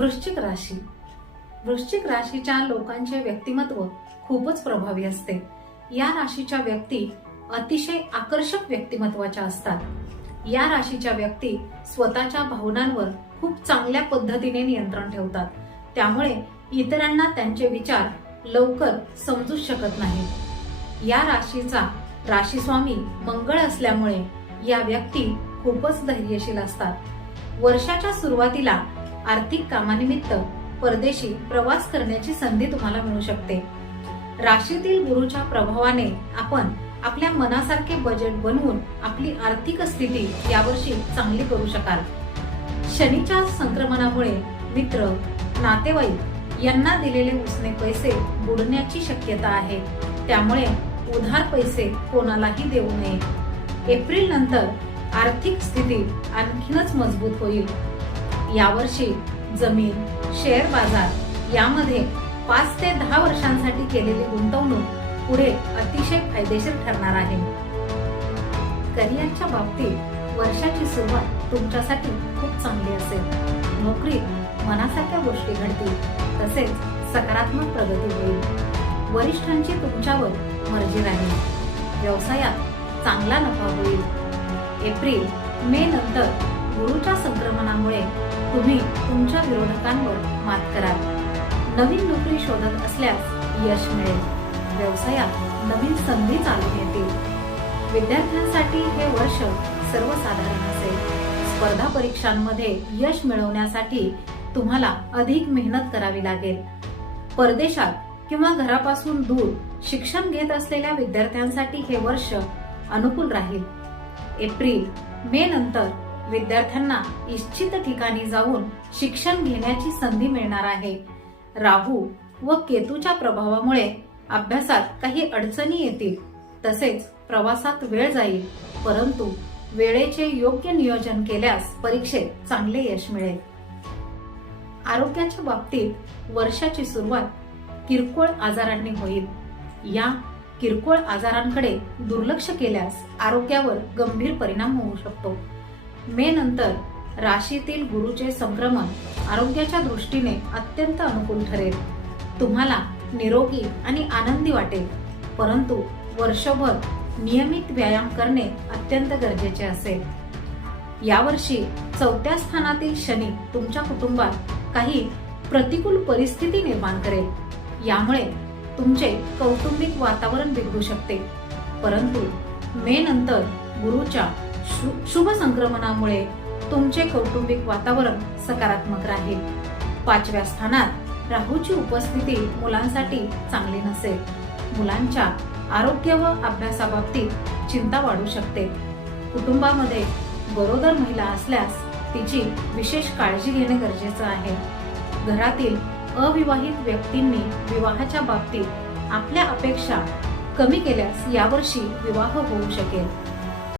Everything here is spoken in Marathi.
वृश्चिक राशी. वृश्चिक राशीच्या लोकांचे व्यक्तिमत्व खूपच प्रभावी असते. या राशीच्या व्यक्ती अतिशय आकर्षक व्यक्तिमत्वाच्या असतात. या राशीच्या व्यक्ती स्वतःच्या भावनांवर खूप चांगल्या पद्धतीने नियंत्रण ठेवतात. त्यामुळे इतरांना त्यांचे विचार लवकर समजूच शकत नाहीत. या राशीचा राशीस्वामी मंगळ असल्यामुळे या व्यक्ती खूपच धैर्यशील असतात. वर्षाच्या सुरुवातीला आर्थिक कामानिमित्त परदेशी प्रवास करण्याची संधी तुम्हाला मिळू शकते. राशीतील गुरुच्या प्रभावाने आपण आपल्या मनासारखे बजेट बनवून आपली आर्थिक स्थिती यावर्षी चांगली करू शकाल. शनीच्या संक्रमणामुळे मित्र नातेवाईक यांना दिलेले उसने पैसे बुडण्याची शक्यता आहे. त्यामुळे उधार पैसे कोणालाही देऊ नये. एप्रिल नंतर आर्थिक स्थिती आणखीनच मजबूत होईल. यावर्षी जमीन शेअर बाजार यामध्ये पाच ते दहा वर्षांसाठी केलेली गुंतवणूक पुढे अतिशय फायदेशीर ठरणार आहे. करिअरच्या बाबतीत वर्षाची सुरुवात तुमच्यासाठी खूप चांगली असेल. नोकरीत मनासारख्या गोष्टी घडतील तसेच सकारात्मक प्रगती होईल. वरिष्ठांची तुमच्यावर मर्जी राहील. व्यवसायात चांगला नफा होईल. एप्रिल मे नंतर गुरुच्या संक्रमणामुळे तुम्ही तुमच्या विरोधकांवर मात कराल. नवीन नोकरी शोधत असल्यास यश मिळेल. व्यवसायात नवीन संधी चालू येतील. विद्यार्थ्यांसाठी हे वर्ष सर्वसाधारण असेल. स्पर्धा परीक्षांमध्ये यश मिळवण्यासाठी तुम्हाला अधिक मेहनत करावी लागेल. परदेशात किंवा घरापासून दूर शिक्षण घेत असलेल्या विद्यार्थ्यांसाठी हे वर्ष अनुकूल राहील. एप्रिल मे नंतर विद्यार्थ्यांना इच्छित ठिकाणी जाऊन शिक्षण घेण्याची संधी मिळणार आहे. राहू व केतूच्या प्रभावामुळे अभ्यासात काही अडचणी येतील तसेच प्रवासात वेळ जाईल. परंतु वेळेचे योग्य नियोजन केल्यास परीक्षेत चांगले यश मिळेल. आरोग्याच्या बाबतीत वर्षाची सुरुवात किरकोळ आजारांनी होईल. या किरकोळ आजारांकडे दुर्लक्ष केल्यास आरोग्यावर गंभीर परिणाम होऊ शकतो. मे नंतर राशीतील गुरुचे संक्रमण आरोग्याच्या दृष्टीने अत्यंत अनुकूल ठरेल. तुम्हाला निरोगी आणि आनंदी वाटेल परंतु वर्षभर नियमित व्यायाम करणे अत्यंत गरजेचे असेल. यावर्षी चौथ्या स्थानातील शनी तुमच्या कुटुंबात काही प्रतिकूल परिस्थिती निर्माण करेल. यामुळे तुमचे कौटुंबिक वातावरण बिघडू शकते. परंतु मे नंतर गुरुच्या शु- शुभ संक्रमणामुळे तुमचे कौटुंबिक वातावरण सकारात्मक राहील. पाचव्या स्थानात राहूची उपस्थिती मुलांसाठी चांगली नसेल. मुलांच्या आरोग्य व अभ्यासाबाबतीत चिंता वाढू शकते. कुटुंबामध्ये गरोदर महिला असल्यास तिची विशेष काळजी घेणे गरजेचं आहे. घरातील अविवाहित व्यक्तींनी विवाहाच्या बाबतीत आपल्या अपेक्षा कमी केल्यास यावर्षी विवाह होऊ शकेल.